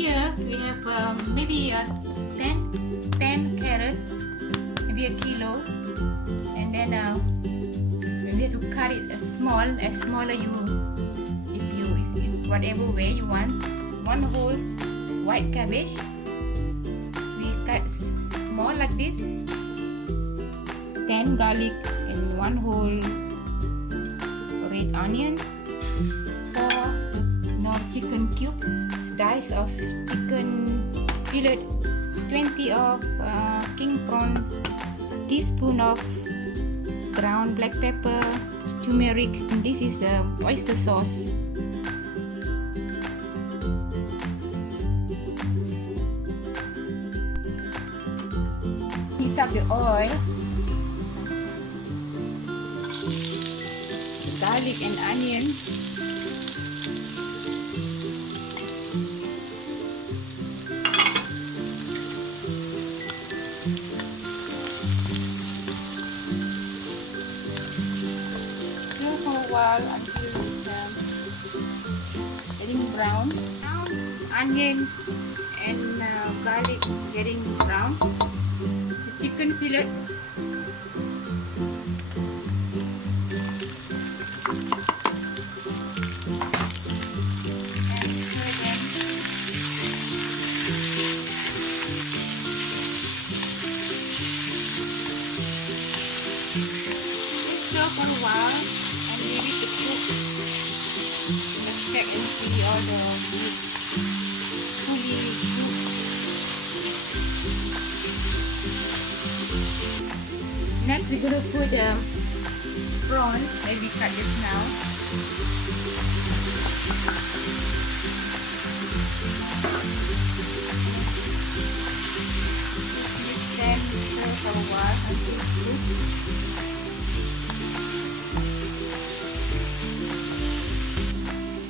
here we have maybe 10 carrot, maybe a kilo, and then we have to cut it as smaller you, if you is whatever way you want. One whole white cabbage we cut small like this. 10 garlic and one whole red onion. 4 chicken cube, dice of chicken fillet, 20 of king prawn, teaspoon of ground black pepper, turmeric, and this is the oyster sauce. Heat up the oil, garlic and onion. Stir for a while until it's getting brown. Now onion and garlic getting brown. The chicken fillet. For a while and maybe to cook. Let's check and see all the meat fully cooked. Next we're going to put the prawn that we cut just now. Just let them stir for a while until it's cooked.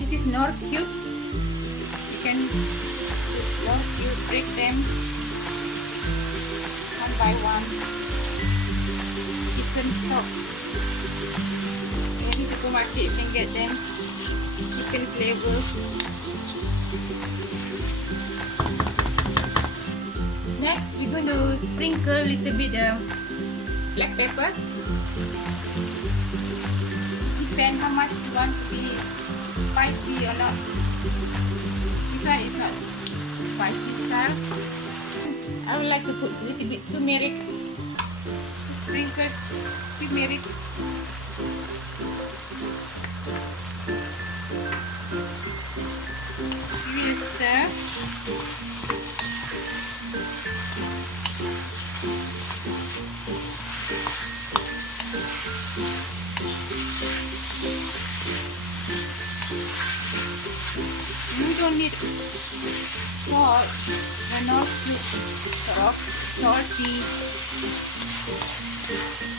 This is Nor cube. You can Nor cube, break them one by one. Chicken stock. Any supermarket you can get them. Chicken flavors. Next, we're going to sprinkle a little bit black pepper. Depends how much you want to be spicy or not. This one is not spicy style. I would like to put a little bit turmeric. Sprinkle turmeric. Give it a stir. You don't need salt. They're not sort of salty.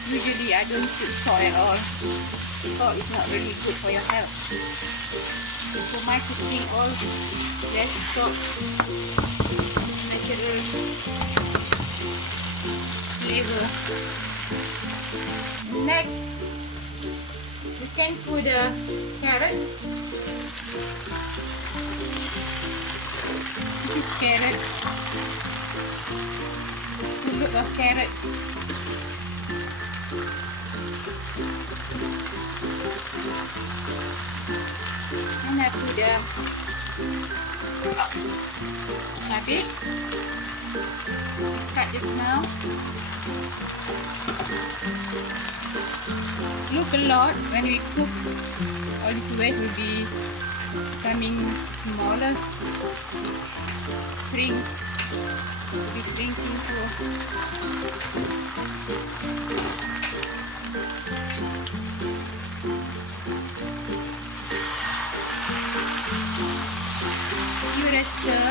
Usually I don't put salt at all. Salt is not really good for your health. For my cooking, all less salt, natural flavor. Next, we can put the carrot. This is carrot. Look of carrot. And I put the cabbage. Cut this now. Look a lot when we cook. All this weight will be becoming smaller. Shrink. Will be shrinking so. Give it a stir.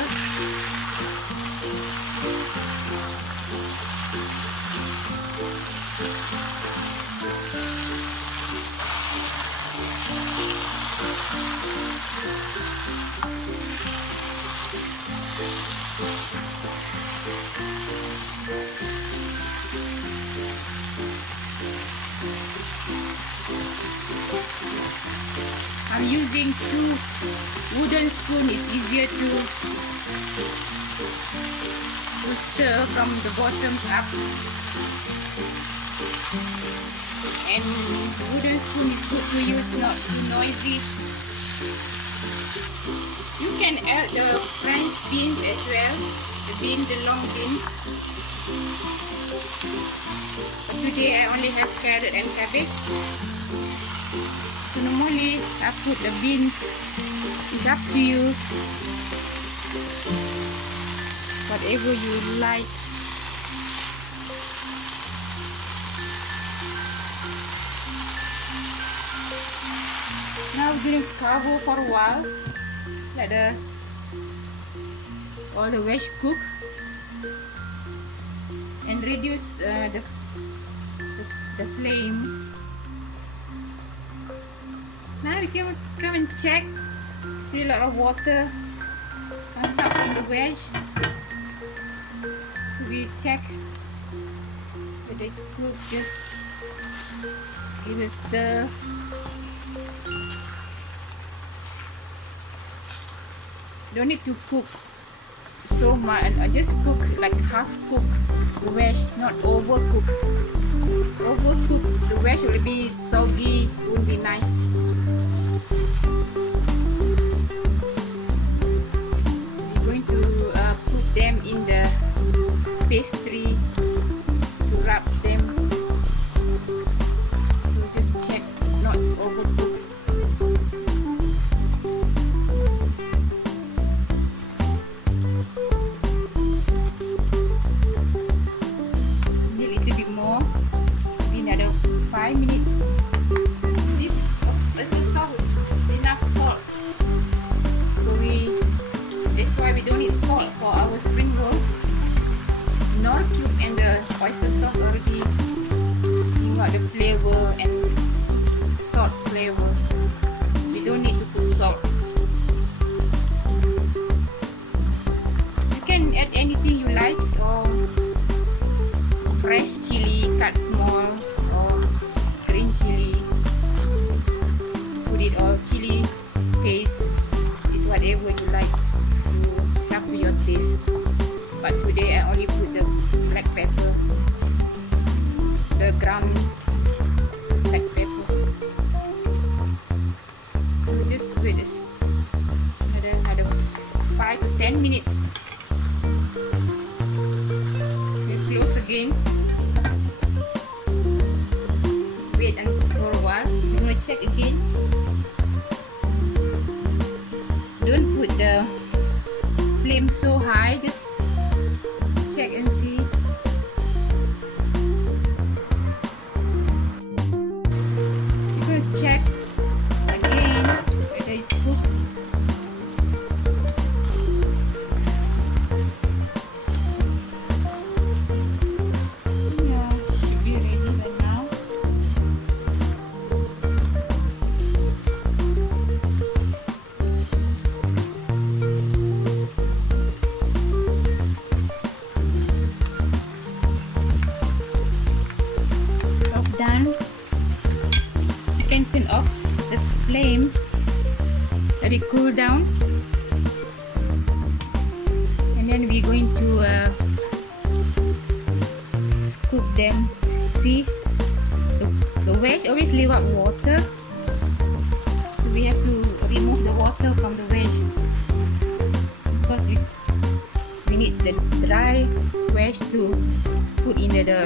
I'm using 2 wooden spoons. It's easier to To stir from the bottom up. And wooden spoon is good to use, not too noisy. You can add the French beans as well, the long beans. But today I only have carrot and cabbage. So normally I put the beans. It's up to you. Whatever you like. Now we're going to cover for a while. Let all the veg cook and reduce the flame. Now we can come and check. See a lot of water comes out from the veg. So we check whether it's cooked. Just give it a stir. Don't need to cook so much. I just cook like half cook the veg, not overcook. Overcook the veg will be soggy, won't be nice. We're going to put them in the pastry to wrap them. So just check, not overcook. Another 5 minutes. This also salt is enough salt. So that's why we don't need salt for our spring roll. Nor cube and the oyster sauce already got the flavor and salt flavor. We don't need to put salt. You can add anything you like, or fresh chili cut small, or green chili, put it, or chili paste, is whatever you like. It's up to your taste. But today I only put the black pepper, the ground black pepper. So just wait this another 5 to 10 minutes. We close again. Wait for a while. We're gonna check again. Don't put the flame so high, just check and see. We're gonna check again whether it's cooked. Done. You can turn off the flame, let it cool down, and then we're going to scoop them. See, the veg always leave out water, so we have to remove the water from the veg because we need the dry veg to put in the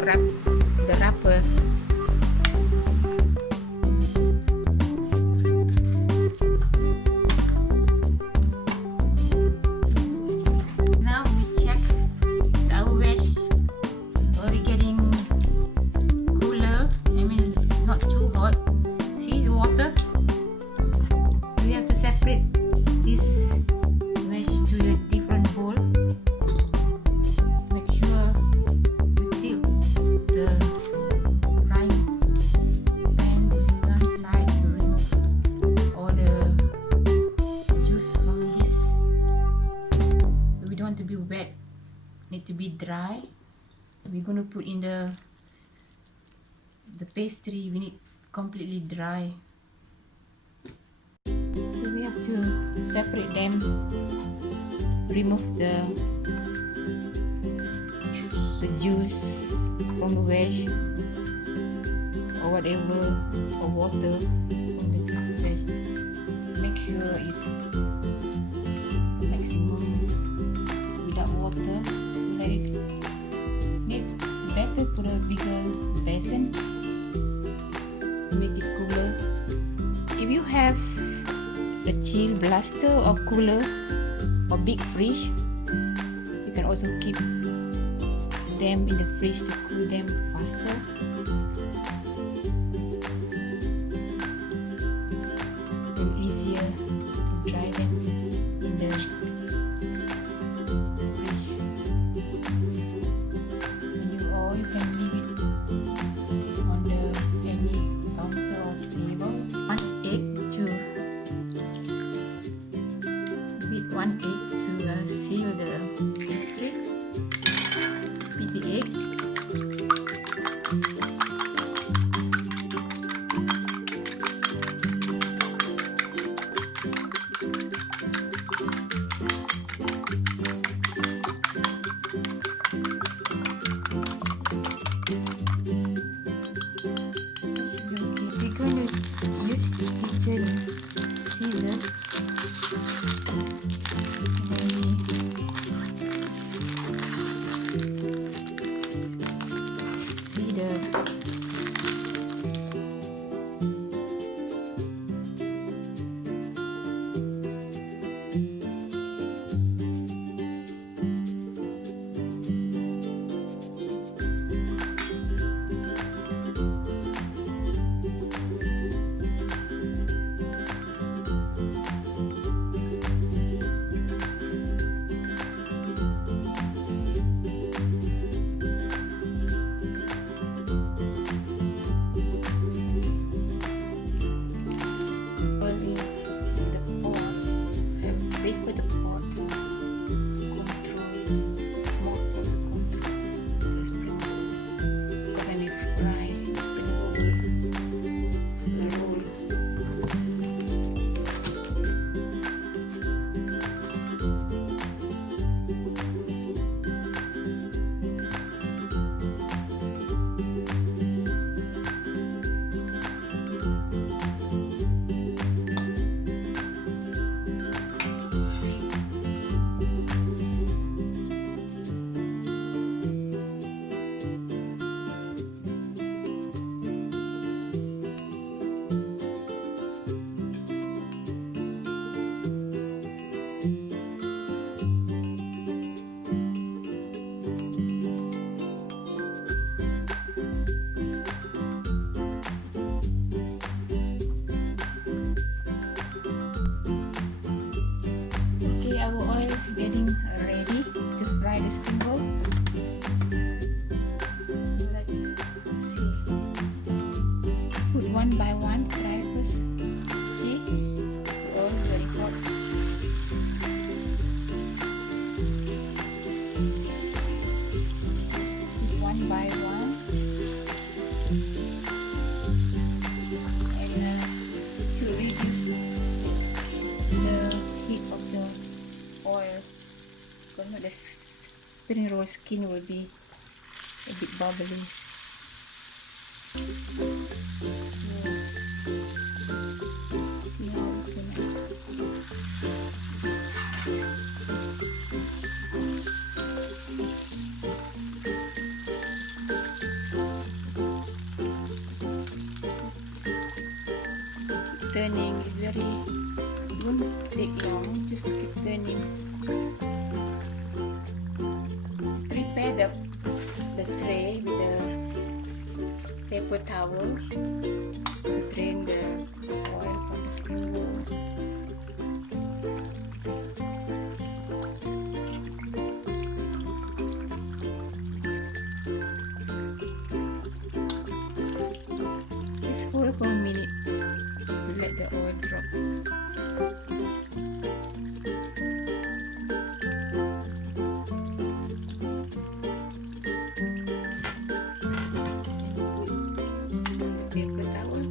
wrapper. Need to be dry. We're going to put in the pastry. We need completely dry, so we have to separate them. remove the juice from the veg or whatever, or water from this veg. Make sure it's maximum without water, so that it get better. Put a bigger basin to make it cooler. If you have a chill blaster or cooler or big fridge, you can also keep them in the fridge to cool them faster. And easier to dry them in the fridge. Or you can leave it on the any counter or table. 1 egg to beat 1 egg to seal the pastry. Beat the egg. We're going to use kitchen scissors. See the with the pot to control, small pot to control the spring roll. Because when we fry spring roll, getting ready to fry the spring roll. Let's see. Put one by one, fry first. See? The oil is very hot. Put one by one. And to reduce the heat of the oil, because the spring roll skin will be a bit bubbly. See how it connects. Turning is very, don't take long, just keep turning. Prepare the tray with the paper towel to drain the oil from the spring roll. Just hold for a minute to let the oil drop. Paper towel.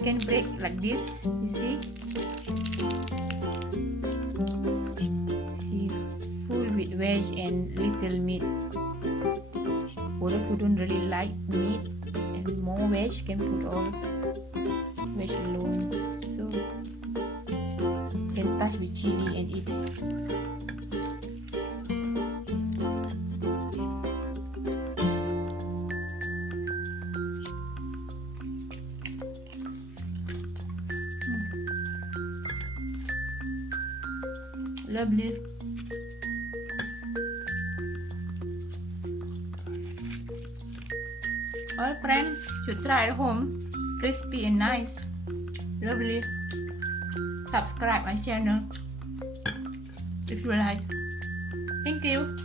You can break like this, you see? See, full with veg and little meat. Or if you don't really like meat and more veg, you can put all veg alone. So you can touch with chili and eat. Lovely. All friends should try at home. Crispy and nice. Lovely. Subscribe my channel if you like. Thank you.